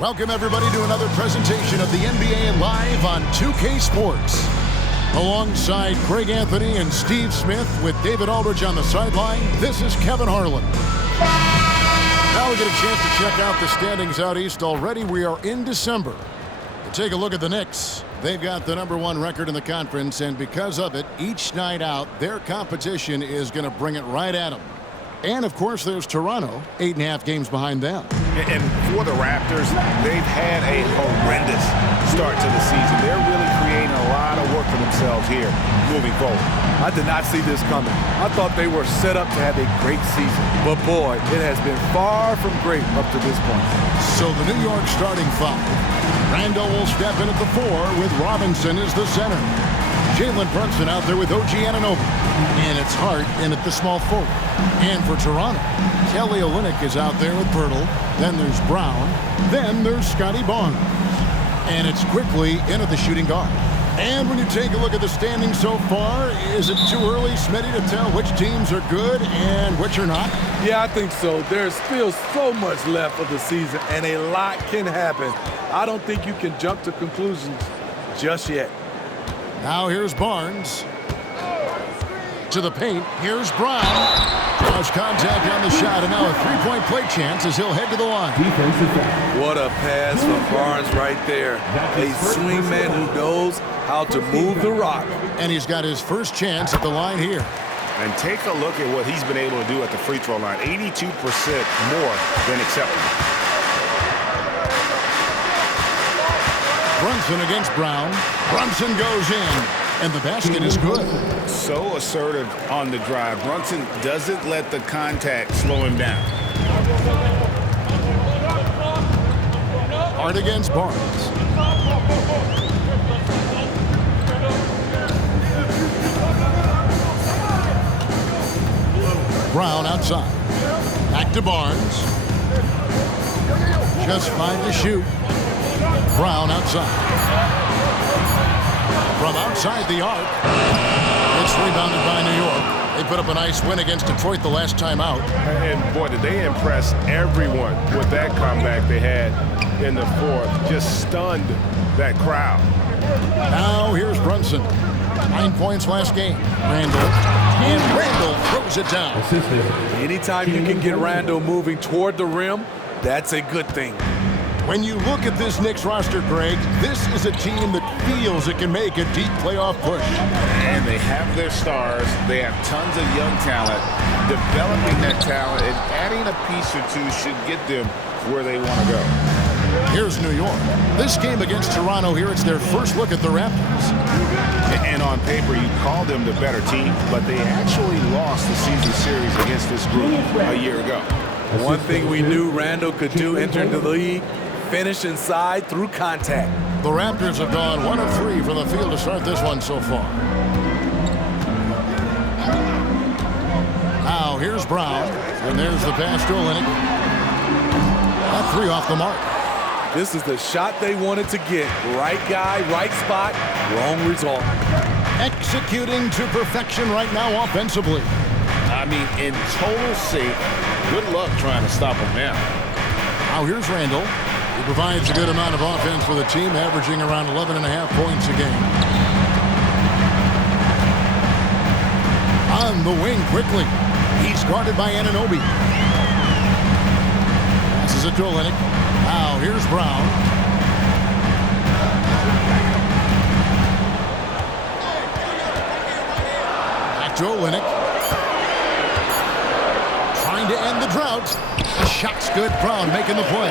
Welcome, everybody, to another presentation of the NBA Live on 2K Sports. Alongside Craig Anthony and Steve Smith with David Aldridge on the sideline, this is Kevin Harlan. Now we get a chance to check out the standings out east already. We are in December. To take a look at the Knicks, they've got the #1 record in the conference, and because of it, each night out, their competition is going to bring it right at them. And, of course, there's Toronto, 8.5 games behind them. And for the Raptors, they've had a horrendous start to the season. They're really creating a lot of work for themselves here moving forward. I did not see this coming. I thought they were set up to have a great season. But, boy, it has been far from great up to this point. So the New York starting five. Randall will step in at the 4 with Robinson as the center. Jalen Brunson out there with OG Anunoby. And it's Hart in at the small forward. And for Toronto, Kelly Olynyk is out there with Pirtle. Then there's Brown. Then there's Scotty Barnes. And it's quickly in at the shooting guard. And when you take a look at the standings so far, is it too early, Smitty, to tell which teams are good and which are not? Yeah, I think so. There's still so much left of the season, and a lot can happen. I don't think you can jump to conclusions just yet. Now here's Barnes. To the paint. Here's Brown. Draws contact on the shot, and now a three-point play chance as he'll head to the line. What a pass from Barnes right there. A swingman who knows how to move the rock. And he's got his first chance at the line here. And take a look at what he's been able to do at the free throw line. 82% more than acceptable. Brunson against Brown. Brunson goes in, and the basket is good. So assertive on the drive. Brunson doesn't let the contact slow him down. Hart against Barnes. Brown outside. Back to Barnes. Just 5 to shoot. Brown outside. From outside the arc. It's rebounded by New York. They put up a nice win against Detroit the last time out. And, boy, did they impress everyone with that comeback they had in the fourth. Just stunned that crowd. Now here's Brunson. 9 points last game. Randall. And Randall throws it down. Anytime you can get Randall moving toward the rim, that's a good thing. When you look at this Knicks roster, Greg, this is a team that feels it can make a deep playoff push. And they have their stars. They have tons of young talent. Developing that talent and adding a piece or two should get them where they want to go. Here's New York. This game against Toronto here, it's their first look at the Raptors. And on paper, you call them the better team, but they actually lost the season series against this group a year ago. One thing we knew Randall could do entering the league, finish inside through contact. The Raptors have gone 1 of 3 from the field to start this one so far. Now here's Brown, and there's the pass to Olynyk. That 3 off the mark. This is the shot they wanted to get. Right guy, right spot, wrong result. Executing to perfection right now offensively. I mean, in total sync. Good luck trying to stop him now. Now here's Randall. He provides a good amount of offense for the team, averaging around 11.5 points a game. On the wing quickly. He's guarded by Anunoby. Passes it to Olynyk. Now here's Brown. Back to Olynyk. Trying to end the drought. The shot's good. Brown making the play.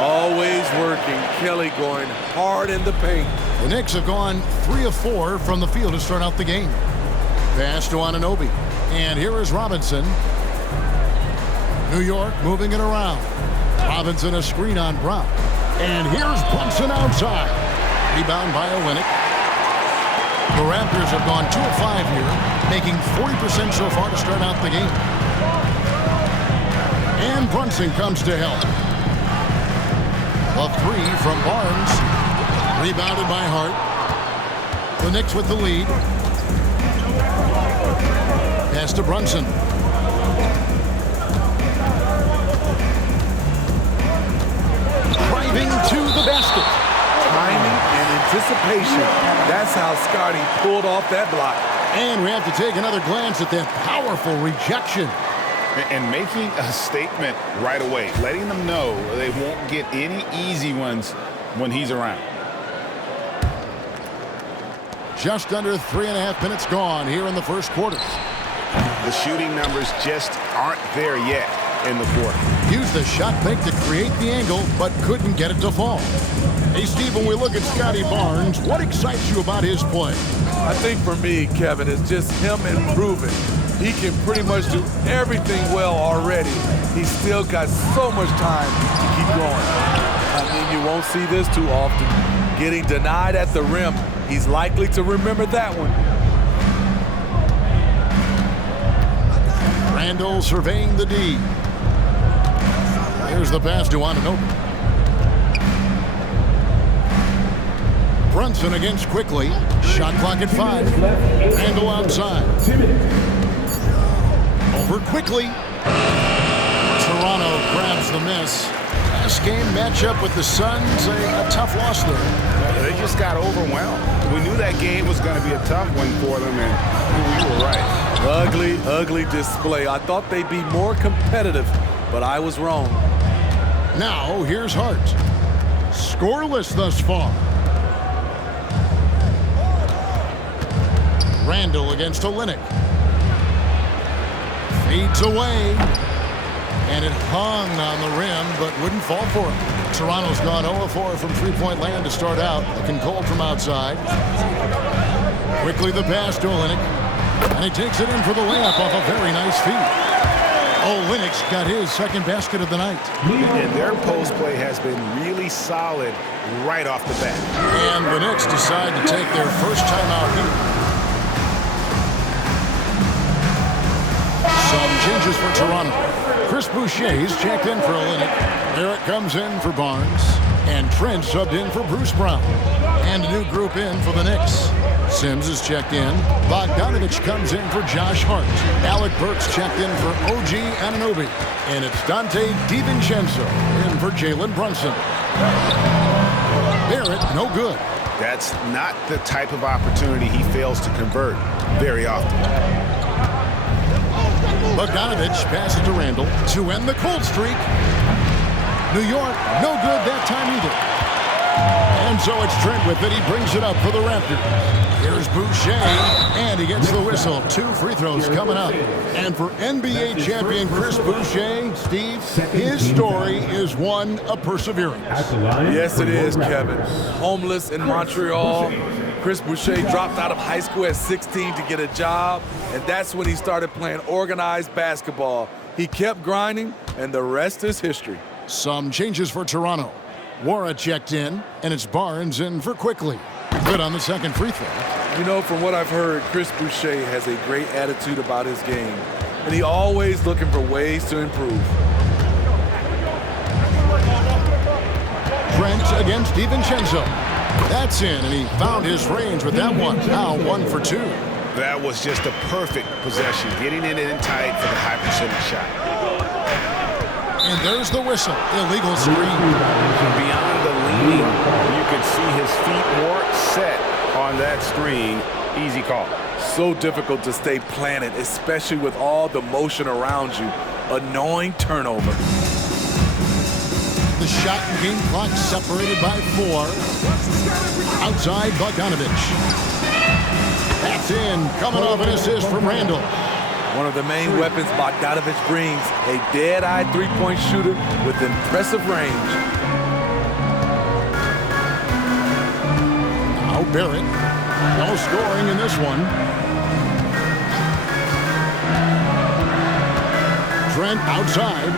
Always working. Kelly going hard in the paint. The Knicks have gone 3 of 4 from the field to start out the game. Pass to Anunoby. And here is Robinson. New York moving it around. Robinson a screen on Brown. And here's Brunson outside. Rebound by Olynyk. The Raptors have gone 2 of 5 here, making 40% so far to start out the game. And Brunson comes to help. A 3 from Barnes. Rebounded by Hart. The Knicks with the lead. Pass to Brunson. anticipation. That's how Scotty pulled off that block. And we have to take another glance at that powerful rejection. And making a statement right away, letting them know they won't get any easy ones when he's around. Just under 3.5 minutes gone here in the first quarter. The shooting numbers just aren't there yet in the quarter. Used the shot fake to create the angle, but couldn't get it to fall. Hey, Steve, when we look at Scotty Barnes, what excites you about his play? I think for me, Kevin, it's just him improving. He can pretty much do everything well already. He's still got so much time to keep going. I mean, you won't see this too often. Getting denied at the rim, he's likely to remember that one. Randall surveying the D. There's the pass to Anunoby. Brunson against Quickly. Shot clock at 5. Randall outside. Over Quickly. Toronto grabs the miss. Last game matchup with the Suns, a tough loss there. They just got overwhelmed. We knew that game was going to be a tough one for them, and we were right. Ugly, ugly display. I thought they'd be more competitive, but I was wrong. Now, here's Hart. Scoreless thus far. Randall against Olynyk. Fades away. And it hung on the rim, but wouldn't fall for him. Toronto's gone 0-4 from three-point land to start out. Looking cold from outside. Quickly the pass to Olynyk. And he takes it in for the layup off a very nice feed. Olynyk's got his second basket of the night. And their post play has been really solid right off the bat. And the Knicks decide to take their first time out here. Some changes for Toronto. Chris Boucher's checked in for Olynyk. Barrett comes in for Barnes. And Trent subbed in for Bruce Brown. And a new group in for the Knicks. Sims is checked in. Bogdanovich comes in for Josh Hart. Alec Burks checked in for OG Anunoby. And it's Dante DiVincenzo in for Jalen Brunson. Barrett, no good. That's not the type of opportunity he fails to convert very often. Bogdanovich passes to Randall to end the cold streak. New York, no good that time either. And so it's Trent with it. He brings it up for the Raptors. Here's Boucher, and he gets the whistle. 2 free throws coming up. And for NBA champion Chris Boucher, Steve, his story is one of perseverance. Yes, it is, Kevin. Homeless in Montreal. Chris Boucher dropped out of high school at 16 to get a job, and that's when he started playing organized basketball. He kept grinding, and the rest is history. Some changes for Toronto. Wara checked in, and it's Barnes in for Quickly. Good on the second free throw. You know, from what I've heard, Chris Boucher has a great attitude about his game, and he's always looking for ways to improve. Trent against DiVincenzo. That's in, and he found his range with that one. Now 1 for 2. That was just a perfect possession, getting it in tight for the high percentage shot. And there's the whistle. Illegal screen. Beyond the leaning, you could see his feet more set on that screen. Easy call. So difficult to stay planted, especially with all the motion around you. Annoying turnover. The shot and game clock separated by 4. Outside Bogdanovich. That's in. Coming off an assist from Randall. One of the main weapons Bogdanovich brings, a dead-eye three-point shooter with impressive range. Now Barrett. No scoring in this one. Trent outside.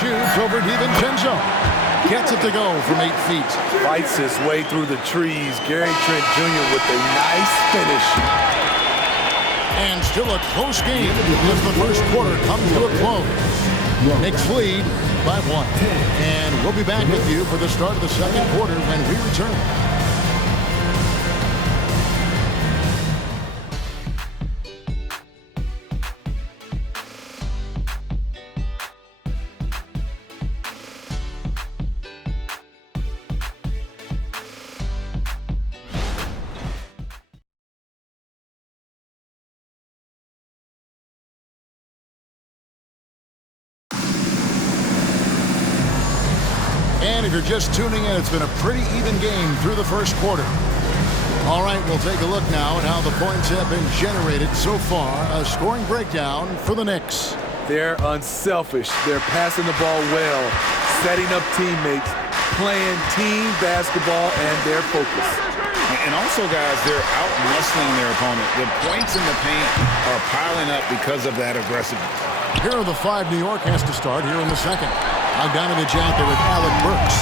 Shoots over DiVincenzo. Gets it to go from 8 feet. Fights his way through the trees. Gary Trent Jr. with a nice finish. And still a close game as the first quarter comes to a close. Knicks lead by 1. And we'll be back with you for the start of the second quarter when we return. And if you're just tuning in, it's been a pretty even game through the first quarter. All right, we'll take a look now at how the points have been generated so far. A scoring breakdown for the Knicks. They're unselfish. They're passing the ball well, setting up teammates, playing team basketball, and they're focused. And also, guys, they're out-muscling their opponent. The points in the paint are piling up because of that aggressiveness. Here are the 5 New York has to start here in the second. Bogdanovich out there with Alec Burks.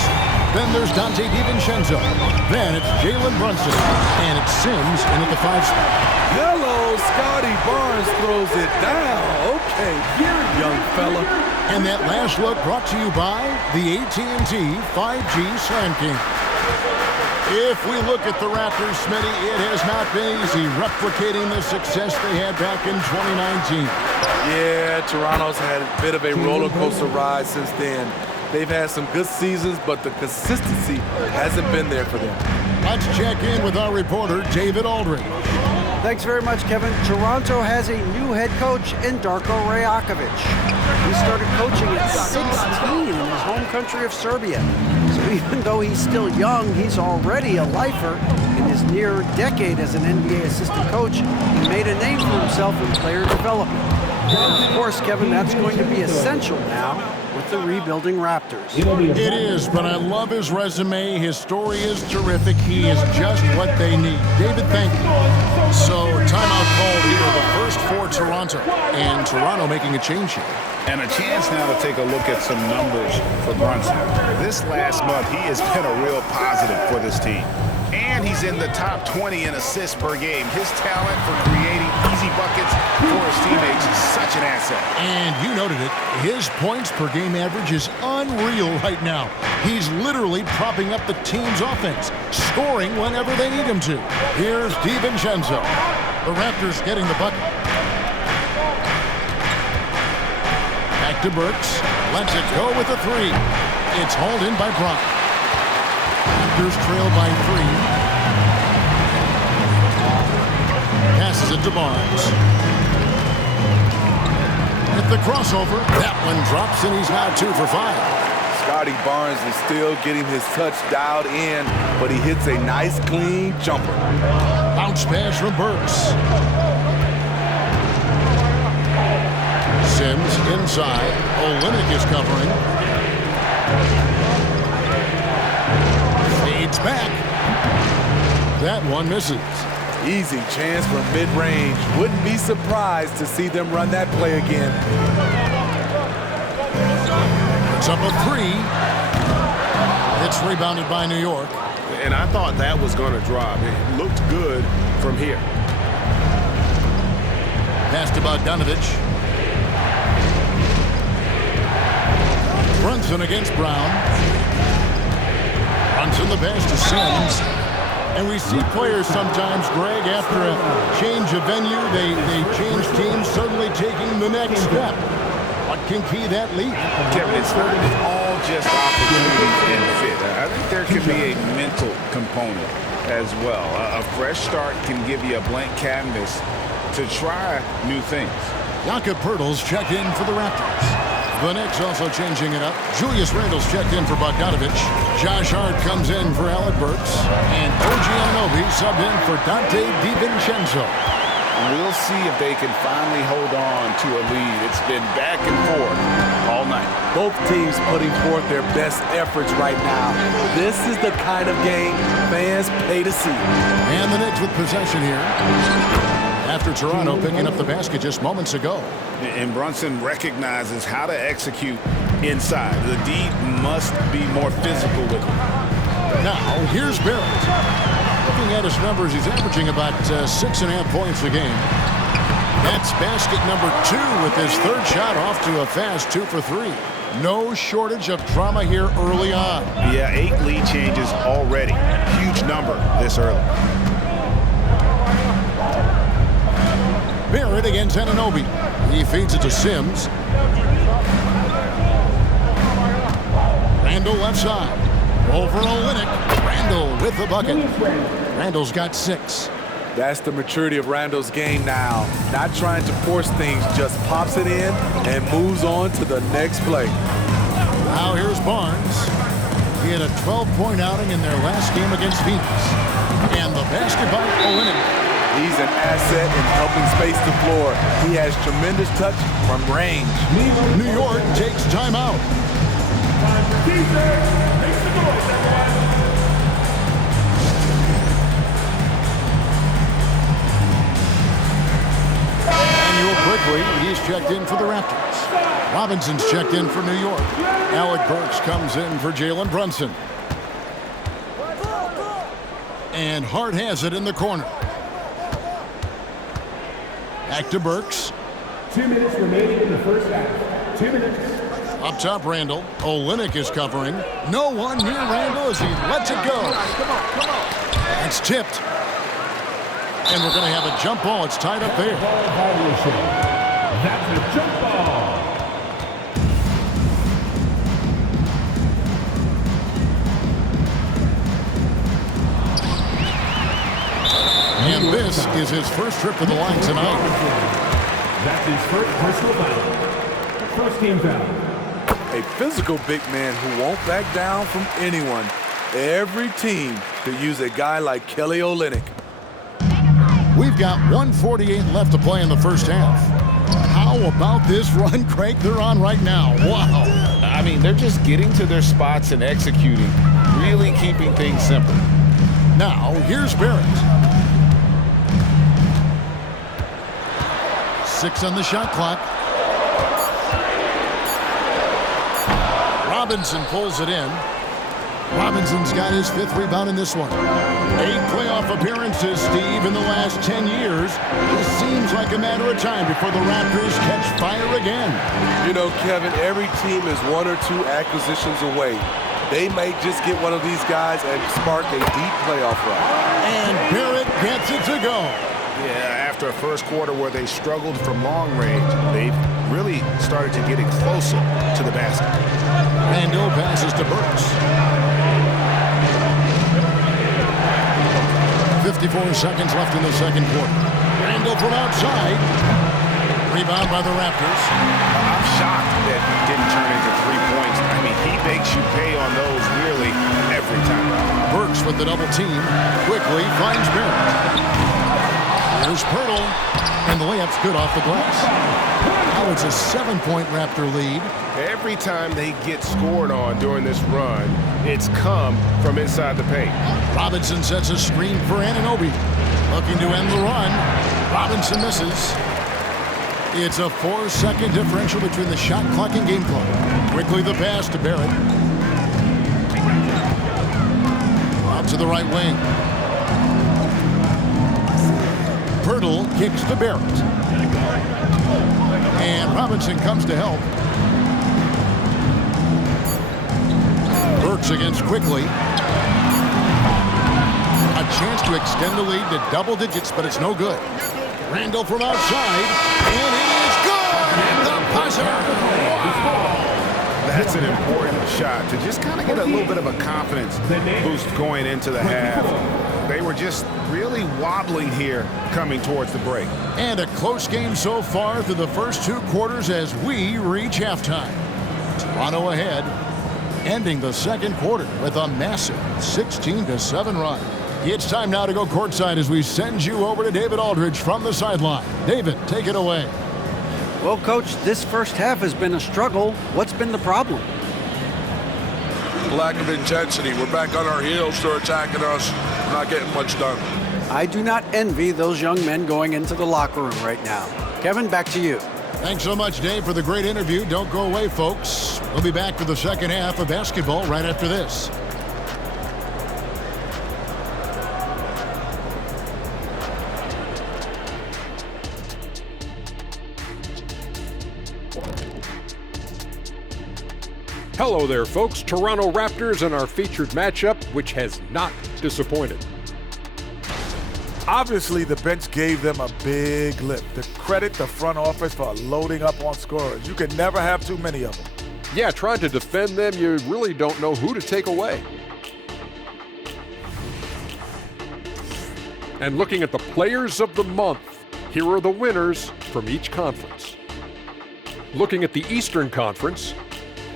Then there's Dante DiVincenzo. Then it's Jalen Brunson. And it's Sims in at the 5 spot. Hello, Scotty Barnes throws it down. Okay, young fella. And that last look brought to you by the AT&T 5G Slam King. If we look at the Raptors, Smitty, it has not been easy replicating the success they had back in 2019. Yeah, Toronto's had a bit of a roller coaster ride since then. They've had some good seasons, but the consistency hasn't been there for them. Let's check in with our reporter, David Aldridge. Thanks very much, Kevin. Toronto has a new head coach in Darko Rajakovic. He started coaching at 16 in his home country of Serbia. So even though he's still young, he's already a lifer. In his near decade as an NBA assistant coach, he made a name for himself in player development. And of course, Kevin, that's going to be essential now with the rebuilding Raptors. It is, but I love his resume. His story is terrific. He is just what they need. David, thank you. So, timeout called here, the first for Toronto. And Toronto making a change here. And a chance now to take a look at some numbers for Brunson. This last month, he has been a real positive for this team. And he's in the top 20 in assists per game. His talent for creating easy buckets for his teammates is such an asset. And you noted it. His points per game average is unreal right now. He's literally propping up the team's offense, scoring whenever they need him to. Here's DiVincenzo. The Raptors getting the bucket. Back to Burks. Lets it go with a 3. It's hauled in by Brock. Raptors trail by 3. Passes it to Barnes. At the crossover, that one drops, and he's now 2 for 5. Scotty Barnes is still getting his touch dialed in, but he hits a nice, clean jumper. Bounce pass from Burks. Sims inside. Olynyk is covering. Fades back. That one misses. Easy chance from mid-range. Wouldn't be surprised to see them run that play again. It's up a 3. It's rebounded by New York. And I thought that was going to drop. It looked good from here. Pass to Bogdanovich. Brunson against Brown. Brunson the pass to Sims. And we see players sometimes, Greg, after a change of venue, they change teams, suddenly taking the next step. What can key that lead? Kevin, it's not all just opportunity and fit. I think there could be a mental component as well. A fresh start can give you a blank canvas to try new things. Jakob Poeltl's checked in for the Raptors. The Knicks also changing it up. Julius Randle's checked in for Bogdanovich. Josh Hart comes in for Alec Burks. And OG Anunoby subbed in for Dante DiVincenzo. We'll see if they can finally hold on to a lead. It's been back and forth all night. Both teams putting forth their best efforts right now. This is the kind of game fans pay to see. And the Knicks with possession here. After Toronto picking up the basket just moments ago. And Brunson recognizes how to execute inside. The D must be more physical with him. Now, here's Barrett. Looking at his numbers, he's averaging about 6.5 points a game. That's basket number 2 with his third shot off to a fast 2 for 3. No shortage of drama here early on. Yeah, 8 lead changes already. Huge number this early. Barrett against Anunoby. He feeds it to Sims. Randle left side. Over Olynyk. Randle with the bucket. Randle's got 6. That's the maturity of Randle's game now. Not trying to force things, just pops it in and moves on to the next play. Now here's Barnes. He had a 12-point outing in their last game against Phoenix. And the basket by Olynyk. He's an asset in helping space the floor. He has tremendous touch from range. New York takes timeout. Quickly, he's checked in for the Raptors. Robinson's checked in for New York. Alec Burks comes in for Jalen Brunson. And Hart has it in the corner. Back to Burks. 2 minutes remaining in the first half. 2 minutes. Up top, Randall. Olynyk is covering. No one near Randall as he lets it go. Come on. It's tipped. And we're going to have a jump ball. It's tied up there. That's a jump ball. And this is his first trip to the line tonight. That's his first personal foul. First team foul. A physical big man who won't back down from anyone. Every team could use a guy like Kelly Olynyk. We've got 1:48 left to play in the first half. How about this run, Craig, they're on right now? Wow. I mean, they're just getting to their spots and executing, really keeping things simple. Now, here's Barrett. 6 on the shot clock. Robinson pulls it in. Robinson's got his 5th rebound in this one. 8 playoff appearances, Steve, in the last 10 years. It seems like a matter of time before the Raptors catch fire again. You know, Kevin, every team is 1 or 2 acquisitions away. They may just get one of these guys and spark a deep playoff run. And Barrett gets it to go. Yeah, after a first quarter where they struggled from long range, they've really started to get it closer to the basket. Randall passes to Burks. 54 seconds left in the second quarter. Randall from outside. Rebound by the Raptors. I'm shocked that he didn't turn into 3 points. I mean, he makes you pay on those nearly every time. Burks with the double team. Quickly finds Barrett. Here's Pirtle. And the layup's good off the glass. Now it's a 7-point Raptor lead. Every time they get scored on during this run, it's come from inside the paint. Robinson sets a screen for Anunoby. Looking to end the run. Robinson misses. It's a 4-second differential between the shot clock and game clock. Quickly the pass to Barrett. Out to the right wing. Pirtle kicks to Barrett. And Robinson comes to help. Burks against Quickly. A chance to extend the lead to double digits, but it's no good. Randall from outside, and it is good! The buzzer! Wow. That's an important shot to just kind of get a little bit of a confidence boost going into the half. They were just really wobbling here coming towards the break. And a close game so far through the first 2 quarters as we reach halftime. Toronto ahead, ending the second quarter with a massive 16-7 run. It's time now to go courtside as we send you over to David Aldridge from the sideline. David, take it away. Well, Coach, this first half has been a struggle. What's been the problem? Lack of intensity. We're back on our heels. They're attacking us. We're not getting much done. I do not envy those young men going into the locker room right now. Kevin, back to you. Thanks so much, Dave, for the great interview. Don't go away, folks. We'll be back for the second half of basketball right after this. Hello there, folks. Toronto Raptors and our featured matchup, which has not disappointed. Obviously, the bench gave them a big lift. To credit the front office for loading up on scorers. You can never have too many of them. Yeah, trying to defend them, you really don't know who to take away. And looking at the players of the month, here are the winners from each conference. Looking at the Eastern Conference,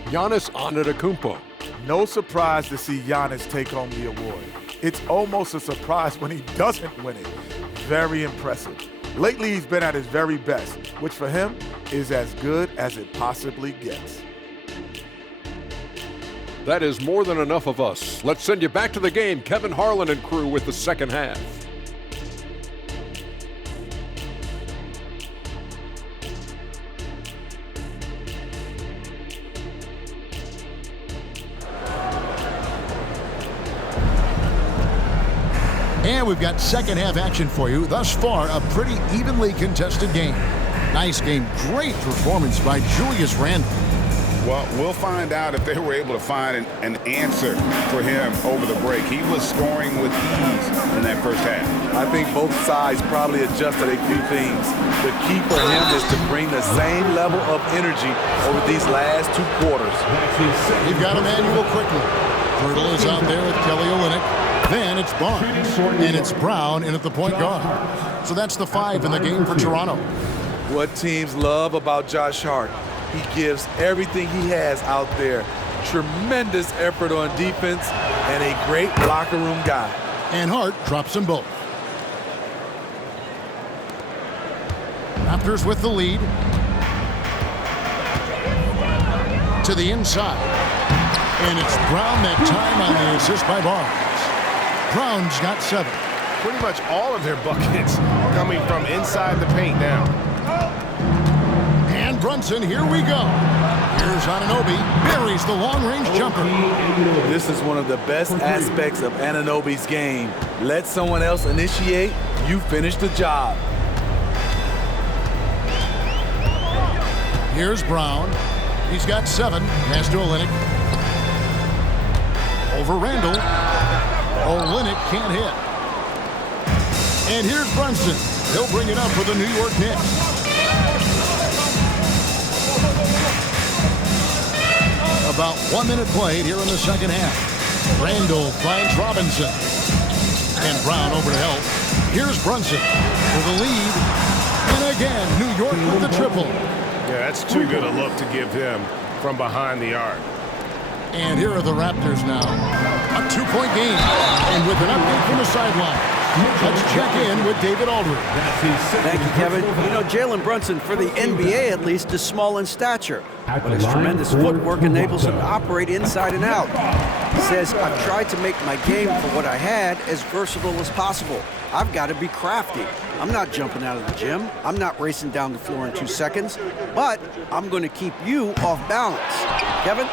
Giannis Antetokounmpo, No surprise to see Giannis take home the award. It's almost a surprise when he doesn't win it. Very impressive. Lately, he's been at his very best, which for him is as good as it possibly gets. That is more than enough of us. Let's send you back to the game, Kevin Harlan and crew, with the second half. And we've got second half action for you. Thus far, a pretty evenly contested game. Nice game. Great performance by Julius Randle. Well, we'll find out if they were able to find an answer for him over the break. He was scoring with ease in that first half. I think both sides probably adjusted a few things. The key for him is to bring the same level of energy over these last 2 quarters. You've got Emmanuel quickly. Hurdle is out there with Kelly Olynyk. Then it's Barnes, and it's Brown in at the point guard. So that's the 5 in the game for Toronto. What teams love about Josh Hart, he gives everything he has out there. Tremendous effort on defense and a great locker room guy. And Hart drops them both. Raptors with the lead. To the inside. And it's Brown that time on the assist by Barnes. Brown's got 7. Pretty much all of their buckets coming from inside the paint now. And Brunson, here we go. Here's Anunoby, buries the long-range jumper. This is one of the best aspects of Anunoby's game. Let someone else initiate, you finish the job. Here's Brown. He's got 7. Pass to Olynyk. Over Randle. Olynyk can't hit. And here's Brunson. He'll bring it up for the New York Knicks. About 1 minute played here in the second half. Randle finds Robinson. And Brown over to help. Here's Brunson for the lead. And again, New York with the triple. Yeah, that's too good a look to give him from behind the arc. And here are the Raptors now. A 2-point game. And with an update from the sideline, let's check in with David Aldridge. Thank you, Kevin. You know, Jalen Brunson, for the NBA at least, is small in stature, but his tremendous footwork enables him to operate inside and out. He says, I've tried to make my game for what I had as versatile as possible. I've got to be crafty. I'm not jumping out of the gym. I'm not racing down the floor in 2 seconds, but I'm going to keep you off balance. Kevin?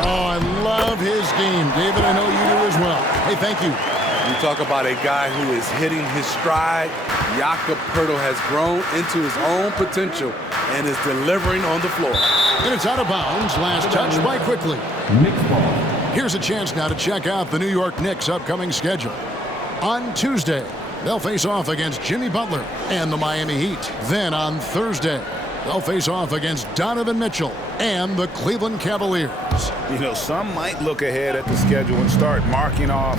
Oh, I love his game. David, I know you do as well. Hey, thank you. You talk about a guy who is hitting his stride. Jakob Poeltl has grown into his own potential and is delivering on the floor. And it's out of bounds. Last touch by Quickly. Here's a chance now to check out the New York Knicks' upcoming schedule. On Tuesday, they'll face off against Jimmy Butler and the Miami Heat. Then on Thursday, they'll face off against Donovan Mitchell and the Cleveland Cavaliers. You know, some might look ahead at the schedule and start marking off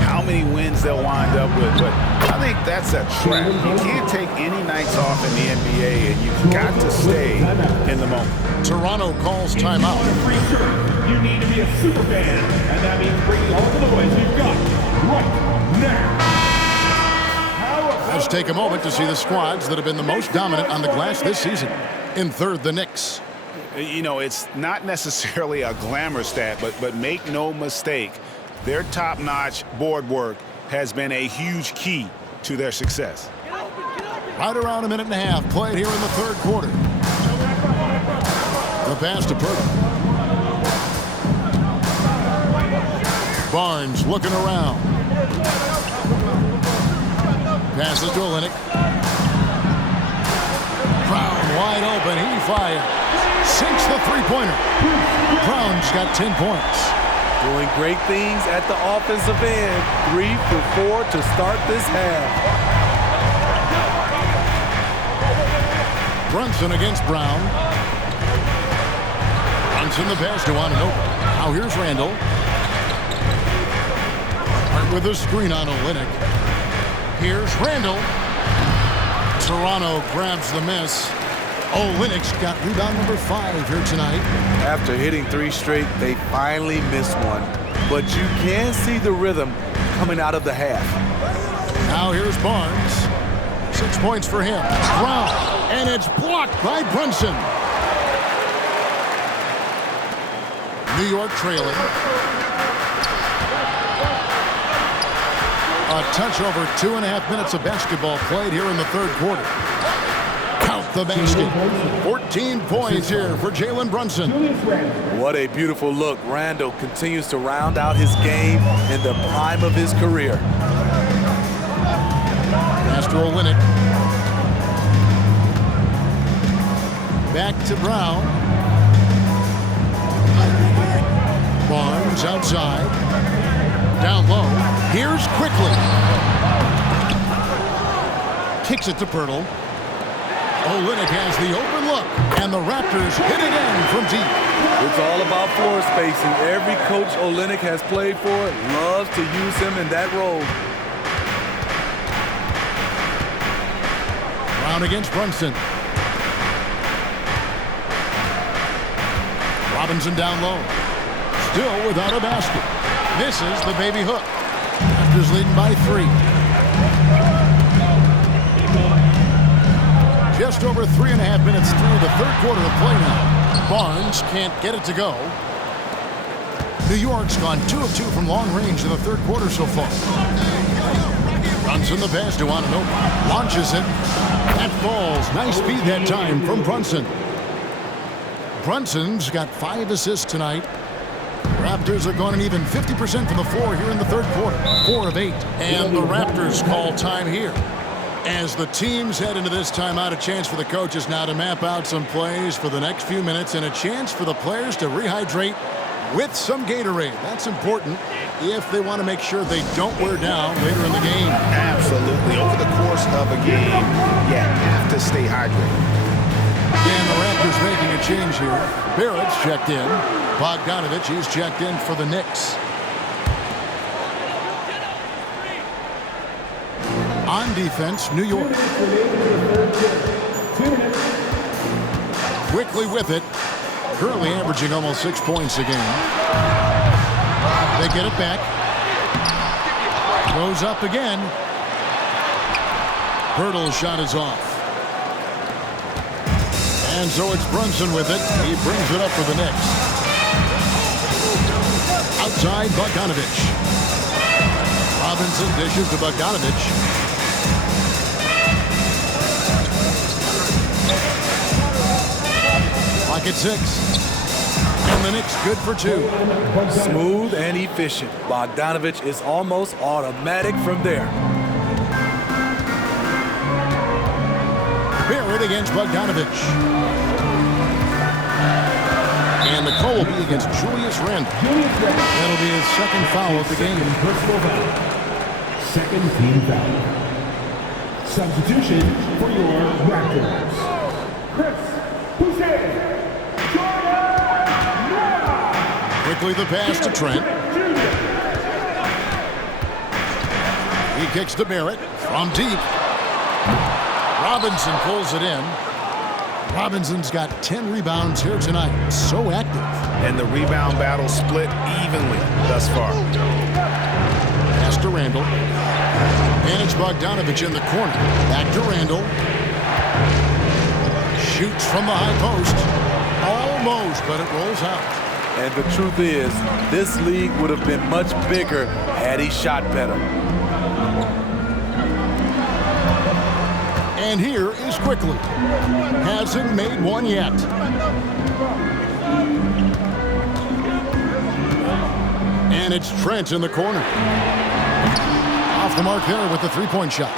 how many wins they'll wind up with, but I think that's a trap. You can't take any nights off in the NBA, and you've got to stay in the moment. Toronto calls timeout. You need to be a super fan, and that means bringing all the noise you've got right now. Let's take a moment to see the squads that have been the most dominant on the glass this season. In third, the Knicks. You know, it's not necessarily a glamour stat, but make no mistake, their top-notch board work has been a huge key to their success. Right around 1.5 minutes played here in the third quarter. The pass to Poeltl. Barnes looking around. Passes to Olynyk. Brown wide open. He fires. Sinks the three-pointer. Brown's got 10 points. Doing great things at the offensive end. 3 for 4 to start this half. Brunson against Brown. Brunson the pass to Anunoby. Now here's Randle. Right with a screen on Olynyk. Here's Randle. Toronto grabs the miss. Olynyk's got rebound number 5 here tonight. After hitting 3 straight, they finally missed one. But you can see the rhythm coming out of the half. Now here's Barnes. 6 points for him. Brown. And it's blocked by Brunson. New York trailing. A touch over 2.5 minutes of basketball played here in the third quarter. Count the basket. 14 points here for Jalen Brunson. What a beautiful look. Randall continues to round out his game in the prime of his career. Master Olynyk. Back to Brown. Barnes outside. Down low. Here's Quickly. Kicks it to Pirtle. Olynyk has the open look, and the Raptors hit again from deep. It's all about floor spacing. Every coach Olynyk has played for loves to use him in that role. Brown against Brunson. Robinson down low. Still without a basket. Misses the baby hook. Raptors leading by 3. Just over 3.5 minutes through the third quarter of play now. Barnes can't get it to go. New York's gone 2 of 2 from long range in the third quarter so far. Brunson the pass to Anunoby. Launches it. That falls. Nice speed that time from Brunson. Brunson's got 5 assists tonight. Raptors are going an even 50% from the floor here in the third quarter. 4 of 8. And the Raptors call time here. As the teams head into this timeout, a chance for the coaches now to map out some plays for the next few minutes and a chance for the players to rehydrate with some Gatorade. That's important if they want to make sure they don't wear down later in the game. Absolutely. Over the course of a game, you have to stay hydrated. And the Raptors making a change here. Barrett's checked in. Bogdanovich, he's checked in for the Knicks. On defense, New York. Quickly with it. Currently averaging almost 6 points a game. They get it back. Goes up again. Pirtle's shot is off. And so it's Brunson with it. He brings it up for the Knicks. Outside, Bogdanovich. Robinson dishes to Bogdanovich. Clock at 6. And the Knicks good for 2. Smooth and efficient. Bogdanovich is almost automatic from there. Barrett against Bogdanovich. And the call will be against Julius Randle. That'll be his second foul of the game. Personal foul. Second team foul. Substitution for your Raptors. Chris Boucher. Quickly the pass to Trent. He kicks to Barrett from deep. Robinson pulls it in. Robinson's got 10 rebounds here tonight. So active. And the rebound battle split evenly thus far. Pass to Randle. And it's Bogdanovich in the corner. Back to Randle. Shoots from the high post. Almost, but it rolls out. And the truth is, this league would have been much bigger had he shot better. And here is Quickly. Hasn't made one yet. And it's Trent in the corner. Off the mark there with the three-point shot.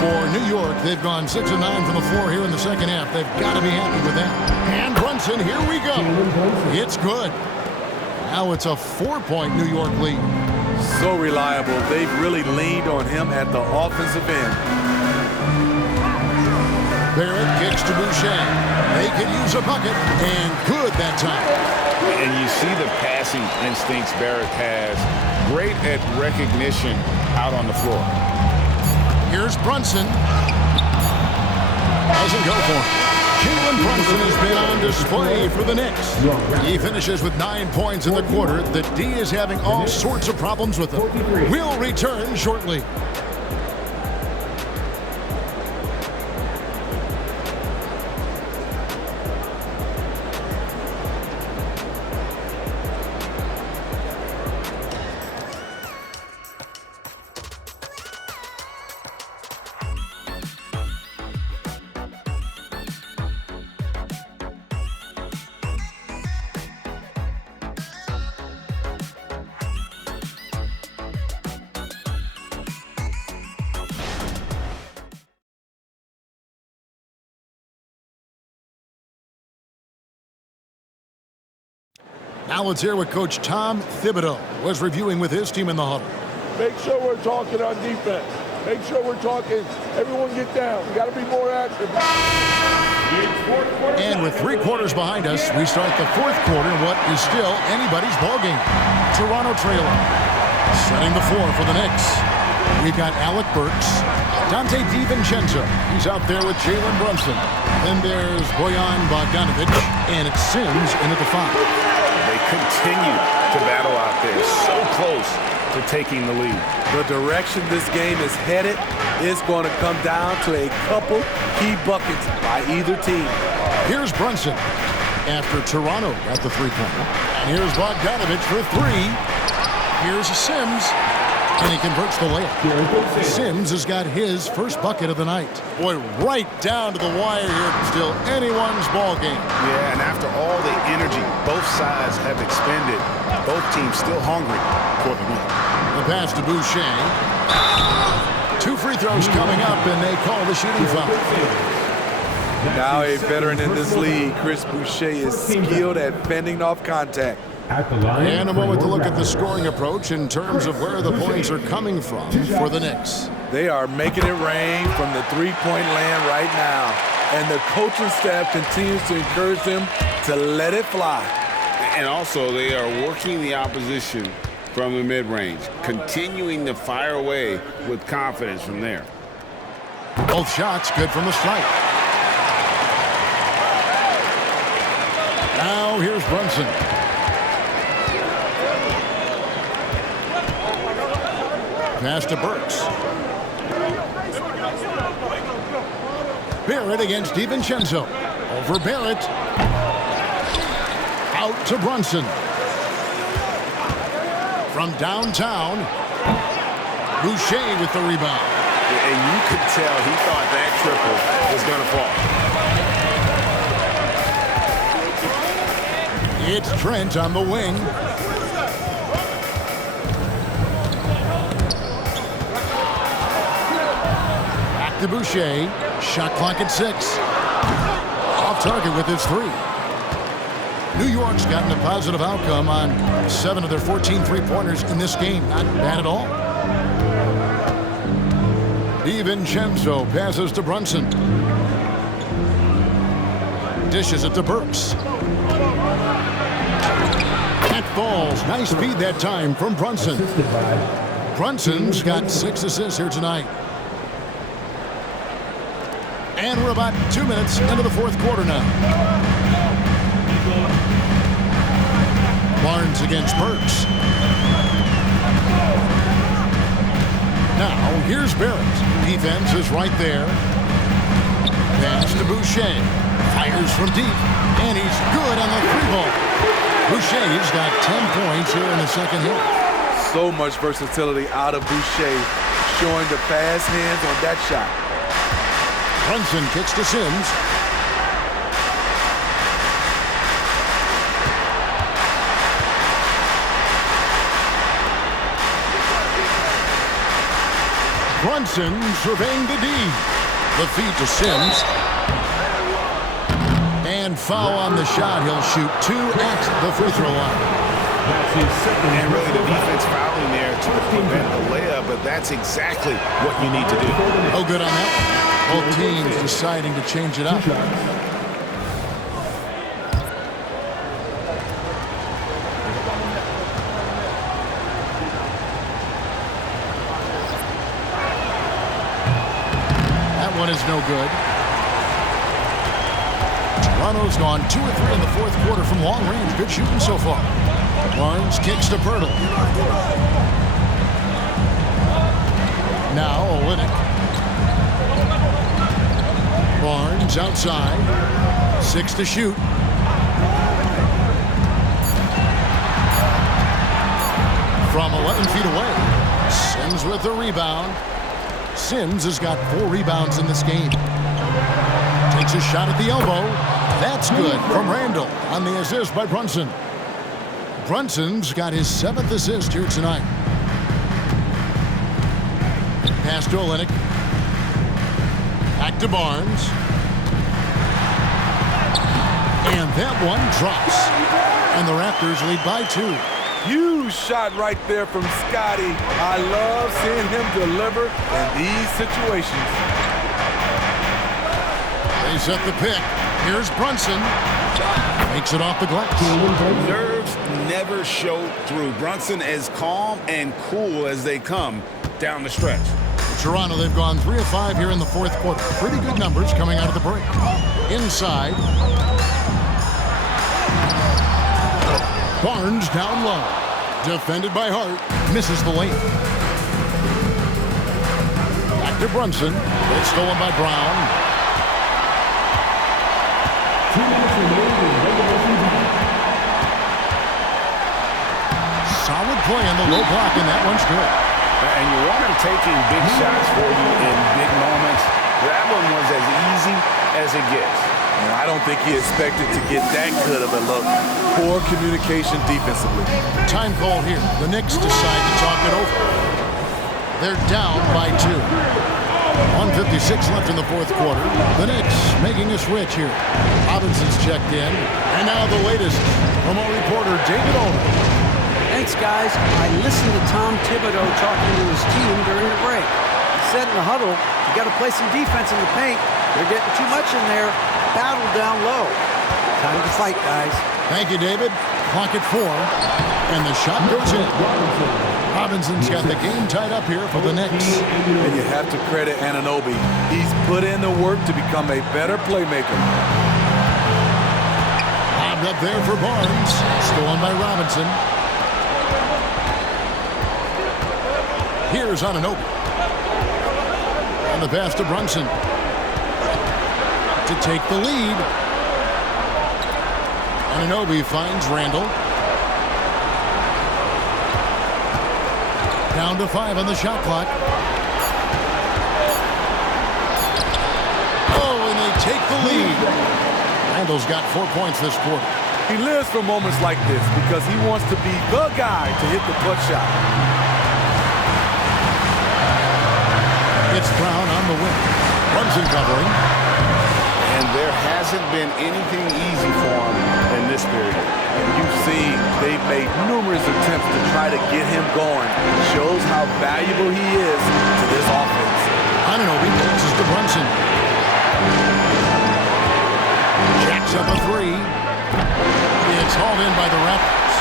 For New York, they've gone 6 of 9 from the floor here in the second half. They've got to be happy with that. And Brunson, here we go. It's good. Now it's a 4-point New York lead. So reliable. They've really leaned on him at the offensive end. Barrett kicks to Boucher. They can use a bucket, and good that time. And you see the passing instincts Barrett has. Great at recognition out on the floor. Here's Brunson. Doesn't go for him. Jalen Brunson has been on display for the Knicks. He finishes with 9 points in the quarter. The D is having all sorts of problems with him. We'll return shortly. Now let's hear what Coach Tom Thibodeau was reviewing with his team in the huddle. Make sure we're talking on defense. Make sure we're talking, everyone get down. We got to be more active. And with 3 quarters behind us, we start the 4th quarter in what is still anybody's ballgame. Toronto trailing. Setting the floor for the Knicks. We've got Alec Burks, Dante DiVincenzo. He's out there with Jalen Brunson. Then there's Bojan Bogdanovic, and it's Sims in at the 5. They continue to battle out there, so close to taking the lead. The direction this game is headed is going to come down to a couple key buckets by either team. Here's Brunson after Toronto got the 3-pointer. And here's Bogdanovic for 3. Here's Sims, and he converts the layup. Sims has got his first bucket of the night. Boy, right down to the wire here. Still anyone's ball game. Yeah, and after all the energy both sides have expended, both teams still hungry for the win. The pass to Boucher. 2 free throws coming up, and they call the shooting foul. Now a veteran in this league, Chris Boucher is skilled at fending off contact. And a moment to look at the scoring approach in terms of where the points are coming from for the Knicks. They are making it rain from the 3-point land right now. And the coaching staff continues to encourage them to let it fly. And also, they are working the opposition from the mid-range, continuing to fire away with confidence from there. Both shots good from the strike. Now here's Brunson. Pass to Burks. Barrett against DiVincenzo. Over Barrett. Out to Brunson. From downtown, Boucher with the rebound. And you could tell he thought that triple was going to fall. It's Trent on the wing. Back to Boucher. Shot clock at 6. Off target with his 3. New York's gotten a positive outcome on 7 of their 14 3-pointers in this game. Not bad at all. DiVincenzo passes to Brunson. Dishes it to Burks. That falls. Nice feed that time from Brunson. Brunson's got 6 assists here tonight. And we're about 2 minutes into the 4th quarter now. Barnes against Burks. Now, here's Barrett. Defense is right there. Pass to Boucher. Fires from deep. And he's good on the 3-ball. Boucher's got 10 points here in the second half. So much versatility out of Boucher, showing the fast hands on that shot. Brunson kicks to Sims. Brunson surveying the D. The feed to Sims. And foul on the shot. He'll shoot 2 at the free throw line. And really the defense fouling there to prevent the layup, but that's exactly what you need to do. Oh, good on that one. Both teams deciding to change it up. That one is no good. Toronto's gone 2 of 3 in the fourth quarter from long range. Good shooting so far. Barnes kicks to Pirtle. Now Olynyk. Barnes outside. 6 to shoot. From 11 feet away. Sims with the rebound. Sims has got 4 rebounds in this game. Takes a shot at the elbow. That's good from Randall on the assist by Brunson. Brunson's got his 7th assist here tonight. Pass to Olynyk. Back to Barnes. And that one drops. And the Raptors lead by 2. Huge shot right there from Scotty. I love seeing him deliver in these situations. They set the pick. Here's Brunson. Makes it off the glass. Nerves never show through. Brunson as calm and cool as they come down the stretch. Toronto, they've gone 3 of 5 here in the fourth quarter. Pretty good numbers coming out of the break. Inside. Barnes down low. Defended by Hart. Misses the lane. Back to Brunson. It's stolen by Brown. 2 minutes remaining in regulation time. Solid play on the low block, and that one's good. And you want him taking big shots for you in big moments. That one was as easy as it gets. And I don't think he expected to get that good of a look. Poor communication defensively. Time call here. The Knicks decide to talk it over. They're down by 2. 1:56 left in the fourth quarter. The Knicks making a switch here. Robinson's checked in. And now the latest from our reporter, David Older. Thanks, guys. I listened to Tom Thibodeau talking to his team during the break. He said in the huddle, you got to play some defense in the paint. They're getting too much in there. Battle down low. Time to fight, guys. Thank you, David. Clock at 4. And the shot goes in. Robinson's got the game tied up here for the Knicks. And you have to credit Anunoby. He's put in the work to become a better playmaker. Bobbed up there for Barnes. Stolen by Robinson. Here's Anunoby. And the pass to Brunson. To take the lead. Anunoby finds Randall. Down to 5 on the shot clock. Oh, and they take the lead. Randall's got 4 points this quarter. He lives for moments like this because he wants to be the guy to hit the clutch shot. It's Brown on the wing. Brunson covering. And there hasn't been anything easy for him in this period. And you've seen they've made numerous attempts to try to get him going. Shows how valuable he is to this offense. Anunoby passes to Brunson. Jacks up a 3. It's hauled in by the Raptors.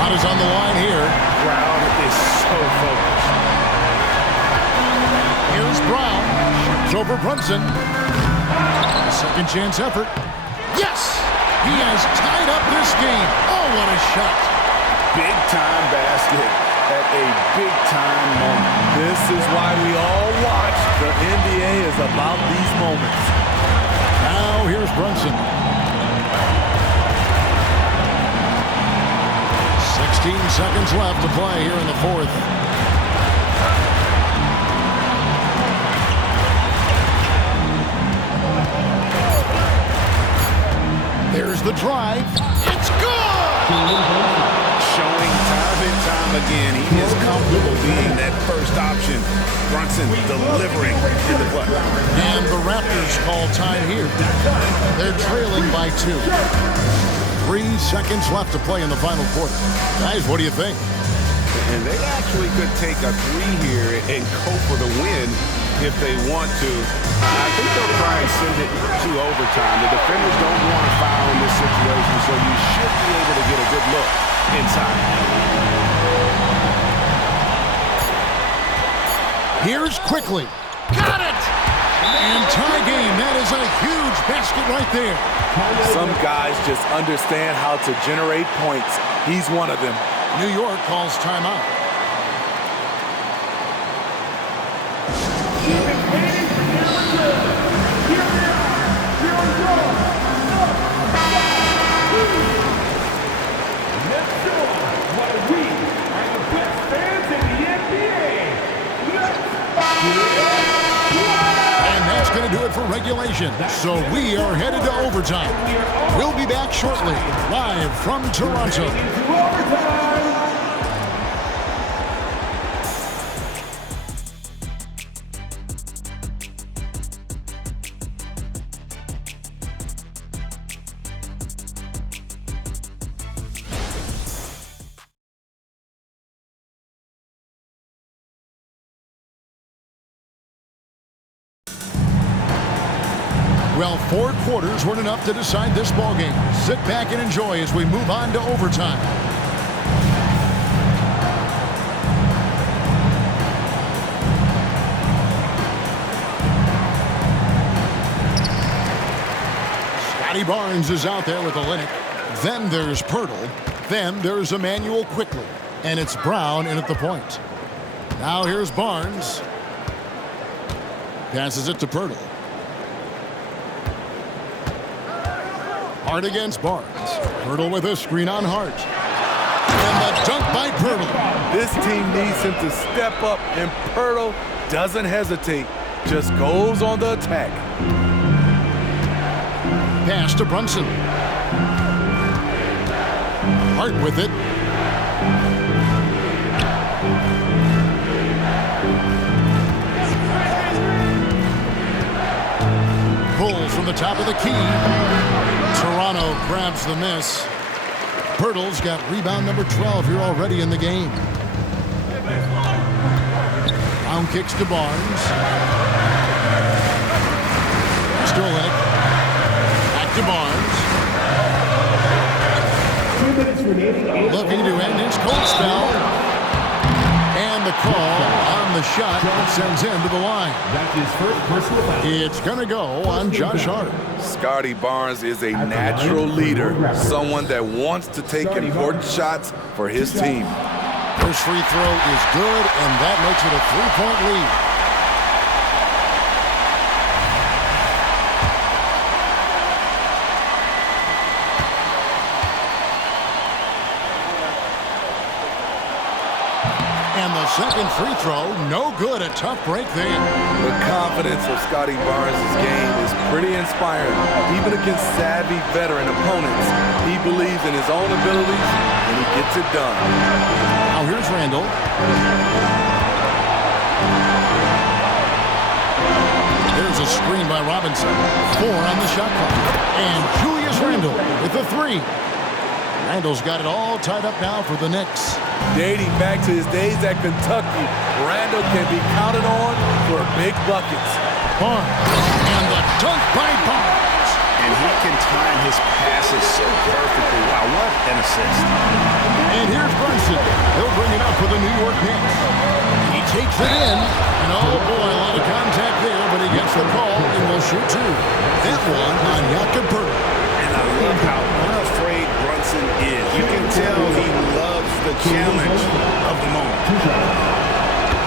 Out is on the line here. Brown is so focused. Here's Brown. Shoots over Brunson. Second chance effort. Yes! He has tied up this game. Oh, what a shot. Big time basket at a big time moment. This is why we all watch. The NBA is about these moments. Now here's Brunson. 16 seconds left to play here in the fourth. There's the drive. It's good! Showing time and time again, he is comfortable being that first option. Brunson delivering in the clutch. And the Raptors call time here. They're trailing by 2. 3 seconds left to play in the final quarter. Guys, what do you think? And they actually could take a 3 here and go for the win if they want to. I think they'll try and send it to overtime. The defenders don't want to foul in this situation, so you should be able to get a good look inside. Here's Quickly. Got it! And tie game. That is is a huge basket right there. Some guys just understand how to generate points. He's one of them. New York calls timeout. Going to do it for regulation, so we are headed to overtime. We'll be back shortly, live from Toronto. Well, 4 quarters weren't enough to decide this ballgame. Sit back and enjoy as we move on to overtime. Scotty Barnes is out there with Olynyk. Then there's Pirtle. Then there's Emmanuel quickly. And it's Brown in at the point. Now here's Barnes. Passes it to Pirtle. Hart against Barnes. Pirtle with a screen on Hart. And the dunk by Pirtle. This team needs him to step up, and Pirtle doesn't hesitate. Just goes on the attack. Pass to Brunson. Hart with it. Pull from the top of the key. Toronto grabs the miss. Pirtle's got rebound number 12 here already in the game. Brown kicks to Barnes. Olynyk. Back to Barnes. Looking to end his cold spell. And the call on the shot that sends him to the line. That's his first personal foul. It's going to go on Josh Hart. Scotty Barnes is a natural leader, someone that wants to take important shots for his team. First free throw is good, and that makes it a 3-point lead. And the second free throw, no good. A tough break there. The confidence of Scotty Barnes' game is pretty inspiring. Even against savvy veteran opponents, he believes in his own abilities, and he gets it done. Now here's Randall. There's a screen by Robinson. 4 on the shot clock. And Julius Randall with the 3. Randall's got it all tied up now for the Knicks. Dating back to his days at Kentucky, Randall can be counted on for big buckets. Barnes, and the dunk by Barnes. And he can time his passes so perfectly. Wow, what an assist. And here's Brunson. He'll bring it up for the New York Knicks. He takes it in, and oh boy, a lot of contact there, but he gets the call and will shoot 2. That one on Jakob Pirtle. And I love how unafraid Brunson is. You can tell he loves the challenge of the moment.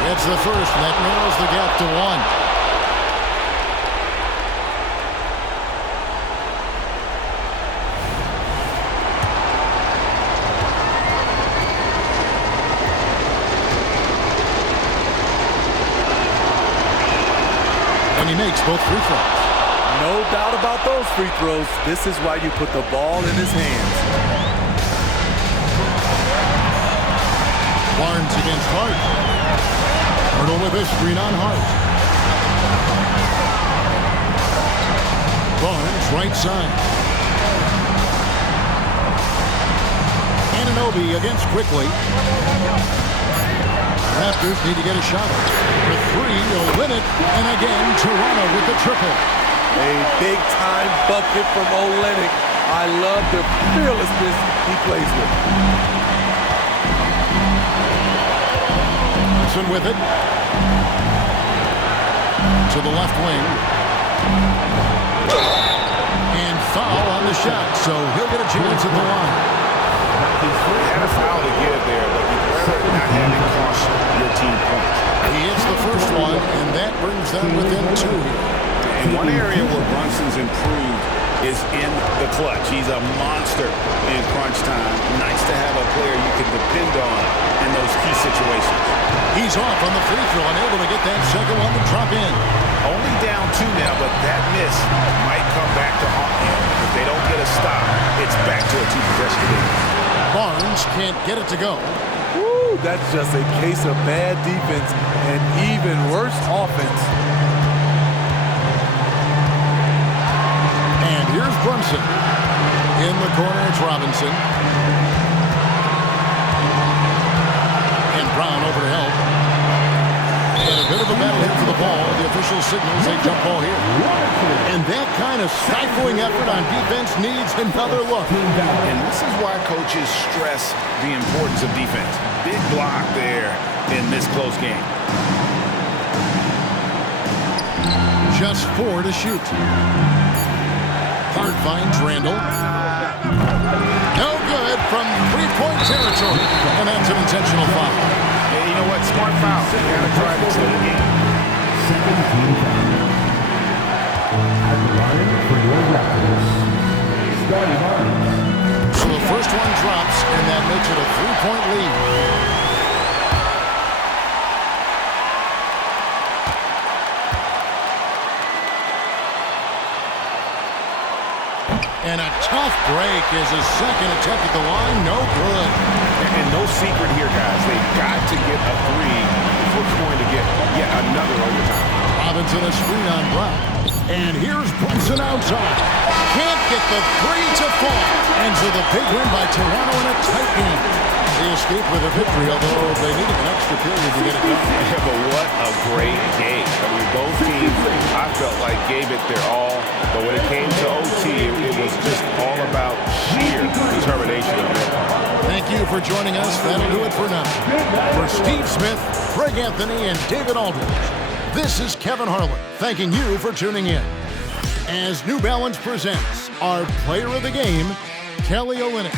It's the first, and that narrows the gap to 1. And he makes both free throws. No doubt about those free throws. This is why you put the ball in his hands. Barnes against Hart. Pirtle with a screen on Hart. Barnes right side. Anunoby against Quickly. Raptors need to get a shot. For 3, Olynyk, and again Toronto with the triple. A big-time bucket from Olynyk. I love the fearlessness he plays with. With it. To the left wing. And foul on the shot, so he'll get a chance at the line. Had a foul to give there, but you'd rather not have it cost your team points. He hits the first one, and that brings them within 2 here. And one area where Brunson's improved is in the clutch. He's a monster in crunch time. Nice to have a player you can depend on in those key situations. He's off on the free throw, unable to get that second one to drop in. Only down 2 now, but that miss might come back to haunt him. If they don't get a stop, it's back to a 2-possession game. Barnes can't get it to go. Woo, that's just a case of bad defense and even worse offense. And here's Brunson. In the corner, it's Robinson. And Brown over to help. And a bit of a battle here for the ball. The official signals a jump ball here. And that kind of stifling effort on defense needs another look. And this is why coaches stress the importance of defense. Big block there in this close game. Just 4 to shoot. Hart finds Randall. No good from three-point territory. And that's an intentional foul. Hey, you know what? Smart foul. You gotta try to extend the game. Second team foul. At the line for your Raptors, Scotty Barnes. So the first one drops, and that makes it a 3-point lead. And a tough break is his second attempt at the line. No good. And no secret here, guys. They've got to get a 3 if we're going to get yet another overtime. Robinson a screen on Brown. And here's Brunson outside. Can't get the 3 to fall. And so the big win by Toronto in a tight game. They escaped with a victory, although they needed an extra period to get it done. Yeah, but what a great game. I mean, both teams, I felt like, gave it their all. But when it came to OT, it was just all about sheer determination on their part. Thank you for joining us. That'll do it for now. For Steve Smith, Greg Anthony, and David Aldridge, this is Kevin Harlan thanking you for tuning in. As New Balance presents our player of the game, Kelly Olynyk.